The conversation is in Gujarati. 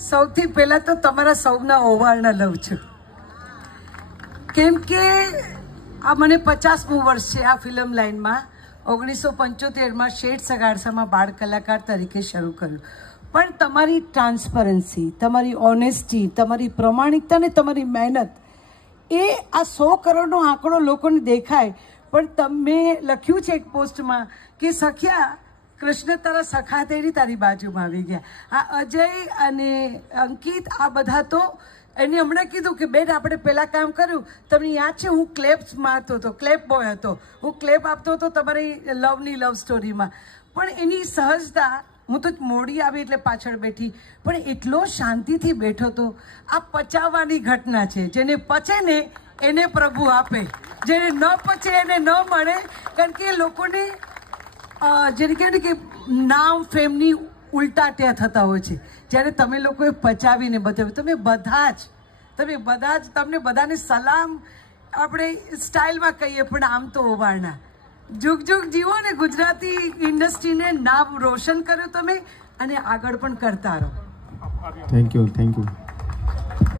સૌથી પહેલા તો તમારા સૌના ઓવાળના લઉં છું, કેમ કે આ મને 50મું વર્ષ છે આ ફિલ્મ લાઇનમાં. 1975માં શેઠ સગાડસામાં બાળ કલાકાર તરીકે શરૂ કર્યું. પણ તમારી ટ્રાન્સપરન્સી, તમારી ઓનેસ્ટી, તમારી પ્રમાણિકતા ને તમારી મહેનત, એ આ 100 કરોડનો આંકડો લોકોને દેખાય. પણ તમે લખ્યું છે એક પોસ્ટમાં કે સખ્યા, કૃષ્ણ તારા સખા તેડી તારી બાજુમાં આવી ગયા. આ અજય અને અંકિત, આ બધા તો એને હમણાં કીધું કે બેન આપણે પહેલાં કામ કર્યું, તમને યાદ છે હું ક્લેપ્સ મારતો હતો, ક્લેપ બોય હતો, હું ક્લેપ આપતો હતો તમારી લવની લવ સ્ટોરીમાં. પણ એની સહજતા, હું તો મોડી આવી એટલે પાછળ બેઠી, પણ એટલો શાંતિથી બેઠો હતો. આ પચાવવાની ઘટના છે. જેને પચે ને એને પ્રભુ આપે, જેને ન પચે એને ન મળે. કારણ કે લોકોને જેને કહેવાય ને કે નામ ફેમની ઉલટા ત્યાં થતા હોય છે. જ્યારે તમે લોકોએ પચાવીને બતાવ્યું, તમે બધા જ તમને બધાને સલામ આપણે સ્ટાઇલમાં કહીએ, પણ આમ તો ઓવાળના જુગ જુગ જીવો ને ગુજરાતી ઇન્ડસ્ટ્રીને નામ રોશન કર્યું તમે, અને આગળ પણ કરતા રહો. Thank you.